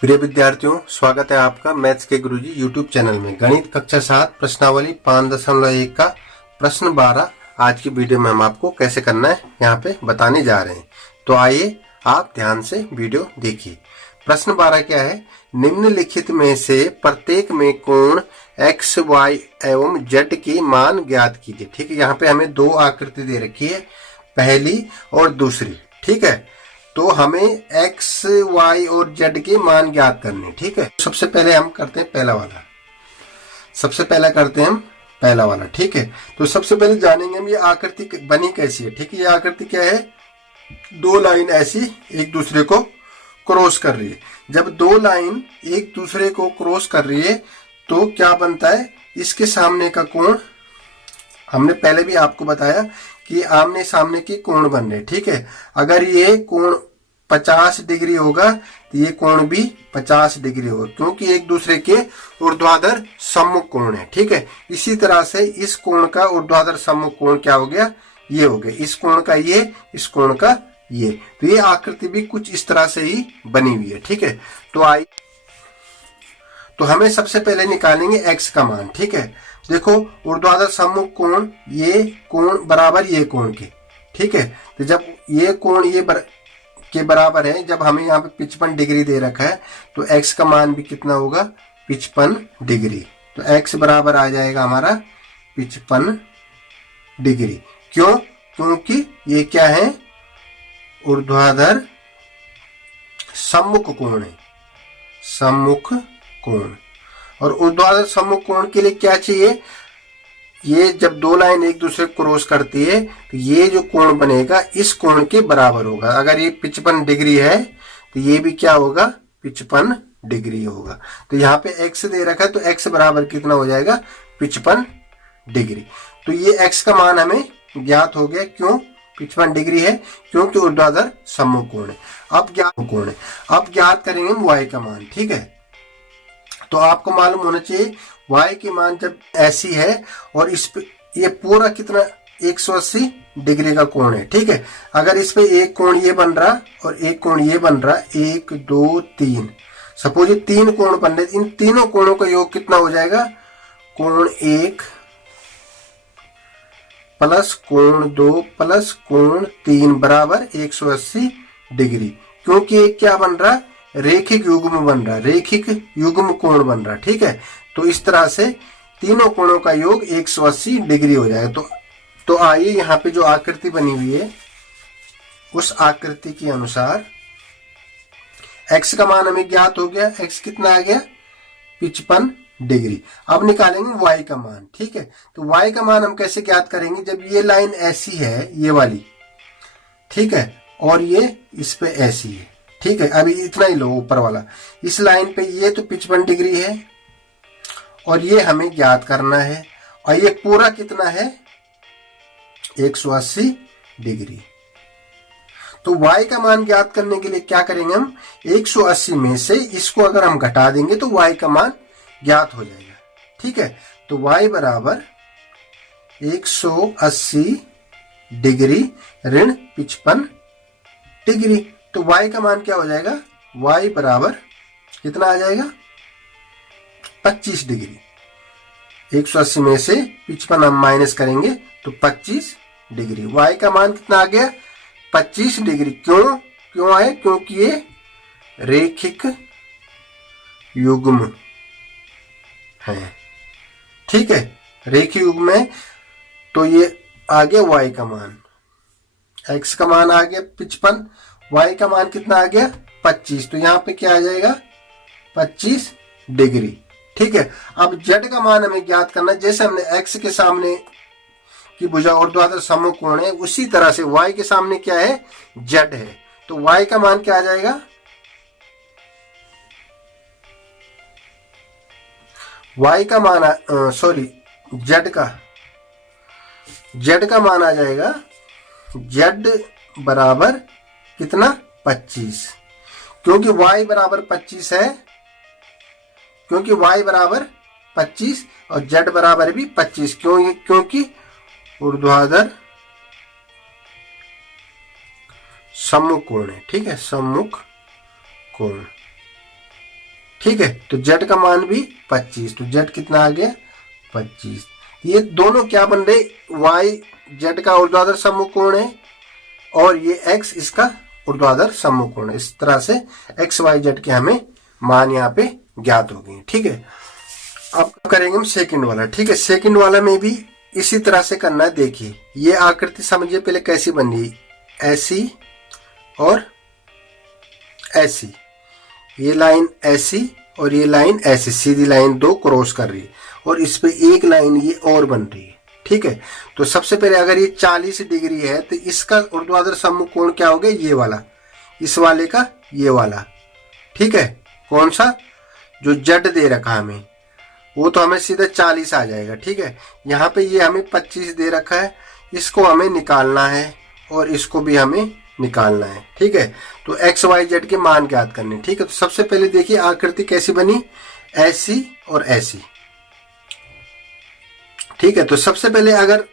प्रिय विद्यार्थियों, स्वागत है आपका मैथ्स के गुरुजी यूट्यूब चैनल में। गणित कक्षा 7 प्रश्नावली 5.1 का प्रश्न 12 आज की वीडियो में हम आपको कैसे करना है यहाँ पे बताने जा रहे हैं। तो आइए आप ध्यान से वीडियो देखिए। प्रश्न 12 क्या है? निम्नलिखित में से प्रत्येक में कोण x, y एवं z की मान ज्ञात कीजिए। ठीक है, यहाँ पे हमें दो आकृति दे रखी है, पहली और दूसरी। ठीक है, तो हमें x, y और z के मान ज्ञात करने। ठीक है, सबसे पहले हम करते हैं पहला वाला। ठीक है, तो सबसे पहले जानेंगे हम ये आकृति बनी कैसी है। ठीक है, ये आकृति क्या है? दो लाइन ऐसी एक दूसरे को क्रॉस कर रही है। जब दो लाइन एक दूसरे को क्रॉस कर रही है तो क्या बनता है? इसके सामने का कोण, हमने पहले भी आपको बताया कि आमने सामने के कोण बन रहे। ठीक है, अगर ये कोण 50 डिग्री होगा तो ये कोण भी 50 डिग्री होगा, क्योंकि एक दूसरे के ऊर्ध्वाधर सम्मुख कोण है। ठीक है, इसी तरह से इस कोण का ऊर्ध्वाधर सम्मुख कोण क्या हो गया? ये हो गया। इस कोण का ये, इस कोण का ये। तो ये आकृति भी कुछ इस तरह से ही बनी हुई है। ठीक है, तो हमें सबसे पहले निकालेंगे x का मान। ठीक है, देखो ऊर्ध्वाधर सम्मुख कोण, ये कोण बराबर ये कोण के। ठीक है, तो जब ये कोण ये के बराबर है, जब हमें यहाँ पे 55 डिग्री दे रखा है तो x का मान भी कितना होगा? 55 डिग्री। तो x बराबर आ जाएगा हमारा 55 डिग्री। क्यों? क्योंकि ये क्या है? ऊर्ध्वाधर सम्मुख कोण है, सम्मुख कोण। और ऊर्ध्वाधर सम्मुख कोण के लिए क्या चाहिए? ये जब दो लाइन एक दूसरे को क्रॉस करती है तो ये जो कोण बनेगा इस कोण के बराबर होगा। अगर ये 55 डिग्री है तो ये भी क्या होगा? 55 डिग्री होगा। तो यहाँ पे x दे रखा है तो x बराबर कितना हो जाएगा? 55 डिग्री। तो ये x का मान हमें ज्ञात हो गया। क्यों? 55 डिग्री है, क्योंकि ऊर्ध्वाधर सम्मुख कोण है। अब ज्ञात करेंगे हम y का मान। ठीक है, तो आपको मालूम होना चाहिए y के मान जब ऐसी है और इस पे ये पूरा कितना 180 डिग्री का कोण है। ठीक है, अगर इस पे एक कोण ये बन रहा और एक कोण ये बन रहा, 1 2 3, सपोज ये तीन कोण बन रहे, इन तीनों कोणों का योग कितना हो जाएगा? कोण 1 प्लस कोण 2 प्लस कोण 3 बराबर 180 डिग्री। क्योंकि एक क्या बन रहा? रेखिक युग्म बन रहा, रेखिक युग्म कोण बन रहा। ठीक है, तो इस तरह से तीनों कोणों का योग 180 डिग्री हो जाएगा। तो आइए यहाँ पे जो आकृति बनी हुई है उस आकृति के अनुसार x का मान हमें ज्ञात हो गया। x कितना आ गया? 55 डिग्री। अब निकालेंगे y का मान। ठीक है, तो y का मान हम कैसे ज्ञात करेंगे? जब ये लाइन ऐसी है, ये वाली, ठीक है, और ये इस पे ऐसी है। ठीक है, अभी इतना ही लो ऊपर वाला, इस लाइन पे ये तो 55 डिग्री है और ये हमें ज्ञात करना है, और ये पूरा कितना है? 180 डिग्री। तो y का मान ज्ञात करने के लिए क्या करेंगे हम? 180 में से इसको अगर हम घटा देंगे तो y का मान ज्ञात हो जाएगा। ठीक है, तो y बराबर 180 डिग्री ऋण 55 डिग्री। तो y का मान क्या हो जाएगा? y बराबर कितना आ जाएगा? 25 डिग्री। 180 में से 55 हम माइनस करेंगे तो 25 डिग्री। y का मान कितना आ गया? 25 डिग्री। क्यों आए? क्योंकि ये रेखिक युग्म है। ठीक है, रेखिक युग्म है, तो ये आ गया y का मान। x का मान आ गया 55, y का मान कितना आ गया? 25। तो यहाँ पे क्या आ जाएगा? 25 डिग्री। ठीक है, अब z का मान हमें ज्ञात करना है। जैसे हमने x के सामने की भुजा ऊर्ध्वाधर सम्मुख कोण है, उसी तरह से y के सामने क्या है? z है। तो y का मान क्या आ जाएगा? y का मान z का मान आ जाएगा z बराबर कितना? 25। क्योंकि y बराबर 25 है, क्योंकि y बराबर 25 और z बराबर भी 25। क्योंकि ऊर्ध्वाधर सम्मुख कोण है। ठीक है, सम्मुख कोण। ठीक है। तो जेड का मान भी 25, तो जेड कितना आ गया 25। ये दोनों क्या बन रहे, वाई जेड का ऊर्ध्वाधर सम्मुख कोण है और ये एक्स इसका ऊर्ध्वाधर सम्मुख कोण है। इस तरह से एक्स वाई जेड के हमें मान यहाँ पे ज्ञात हो गए। ठीक है, अब करेंगे हम सेकंड वाला। ठीक है, सेकंड वाला में भी इसी तरह से करना है। देखिए ये आकृति समझिए पहले कैसी बन रही, ऐसी और ऐसी, ये लाइन ऐसी और ये लाइन ऐसी, सीधी लाइन दो क्रॉस कर रही है और इस पे एक लाइन ये और बन रही है। ठीक है, तो सबसे पहले अगर ये 40 डिग्री है तो इसका ऊर्ध्वाधर सम्मुख कोण क्या हो गया, ये वाला, इस वाले का ये वाला। ठीक है, कौन सा, जो जेड दे रखा हमें वो तो हमें सीधा 40 आ जाएगा। ठीक है, यहाँ पे ये हमें 25 दे रखा है, इसको हमें निकालना है और इसको भी हमें निकालना है। ठीक है, तो एक्स वाई जेड के मान ज्ञात करने। ठीक है, तो सबसे पहले देखिए आकृति कैसी बनी, ऐसी और ऐसी। ठीक है, तो सबसे पहले अगर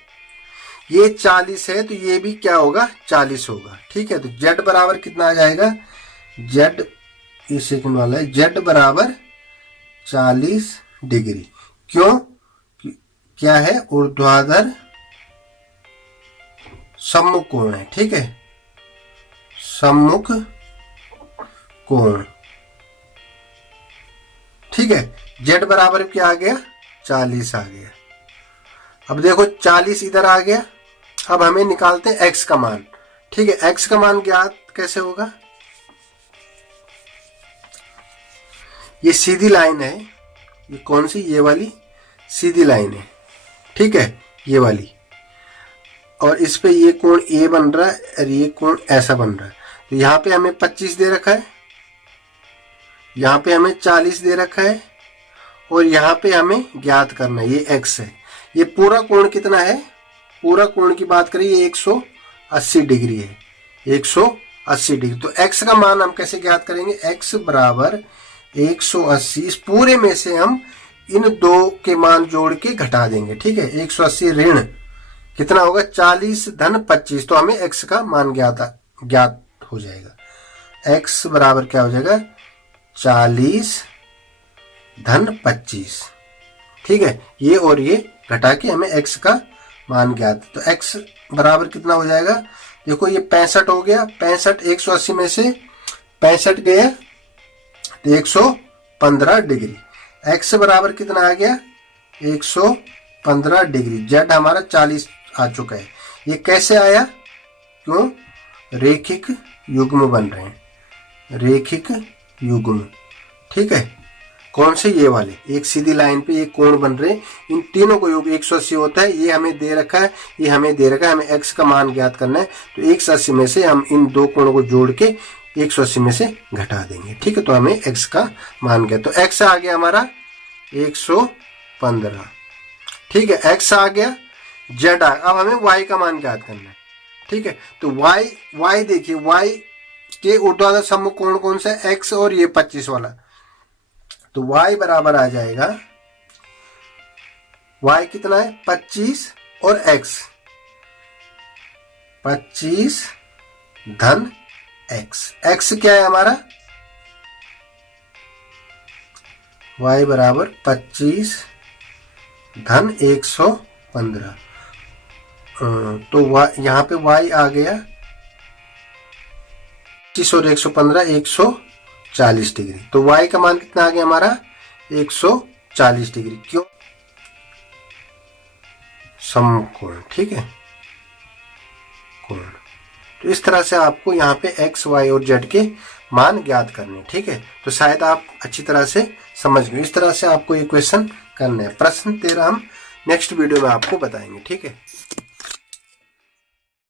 ये 40 है तो ये भी क्या होगा, 40 होगा। ठीक है, तो जेड बराबर कितना आ जाएगा, जेड, ये सेकंड वाला है, जेड बराबर 40 डिग्री। क्यों, क्या है, ऊर्ध्वाधर सम्मुख कोण है। ठीक है, सम्मुख कोण। ठीक है, जेड बराबर क्या आ गया, 40 आ गया। अब देखो 40 इधर आ गया, अब हमें निकालते हैं एक्स का मान। ठीक है, एक्स का मान ज्ञात कैसे होगा, ये सीधी लाइन है, ये कौन सी, ये वाली सीधी लाइन है। ठीक है, ये वाली, और इस पे ये कोण ए बन रहा है और ये कोण ऐसा बन रहा है। तो यहाँ पे हमें 25 दे रखा है, यहाँ पे हमें 40 दे रखा है और यहाँ पे हमें ज्ञात करना है, ये एक्स है। ये पूरा कोण कितना है, पूरा कोण की बात करें ये 180 डिग्री है, 180 डिग्री। तो एक्स का मान हम कैसे ज्ञात करेंगे, एक्स बराबर 180, इस पूरे में से हम इन दो के मान जोड़ के घटा देंगे। ठीक है, 180 ऋण कितना होगा, 40 धन 25, तो हमें एक्स का मान ज्ञात हो जाएगा। एक्स बराबर क्या हो जाएगा, 40 धन 25। ठीक है, ये और ये घटा के हमें एक्स का मान ज्ञात। तो एक्स बराबर कितना हो जाएगा, देखो ये 65 हो गया, 65 180 में से 65 गया तो 115 डिग्री। एक्स बराबर कितना आ गया, 115 डिग्री। जेड हमारा 40 आ चुका है। ये कैसे आया, क्यों, रेखिक युग्म बन रहे हैं, रेखिक युग्म। ठीक है, कौन से, ये वाले, एक सीधी लाइन पे ये कोण बन रहे हैं, इन तीनों को योग 180 होता है। ये हमें दे रखा है, ये हमें दे रखा है, हमें एक्स का मान ज्ञात करना है। तो 180 में से हम इन दो कोणों को जोड़ के 180 में से घटा देंगे। ठीक है, तो हमें एक्स का मान ज्ञात, तो एक्स आ गया हमारा 115। ठीक है, एक्स आ गया, जेड आ, अब हमें वाई का मान ज्ञात करना है। ठीक है, तो वाई देखिए, वाई के ऊर्ध्वाधर सम्मुख कोण कौन सा है, एक्स और ये 25 वाला। तो y बराबर आ जाएगा, y कितना है 25 और x 25 धन x, x क्या है हमारा, y बराबर 25 धन 115। तो यहाँ पे y आ गया 25 और 115 140 डिग्री। तो y का मान कितना आ गया हमारा 140 डिग्री। क्यों, समकोण। ठीक है, कोण। तो इस तरह से आपको यहाँ पे x, y और z के मान ज्ञात करने। ठीक है, तो शायद आप अच्छी तरह से समझ गए। इस तरह से आपको ये क्वेश्चन करना है। प्रश्न 13 हम नेक्स्ट वीडियो में आपको बताएंगे। ठीक है।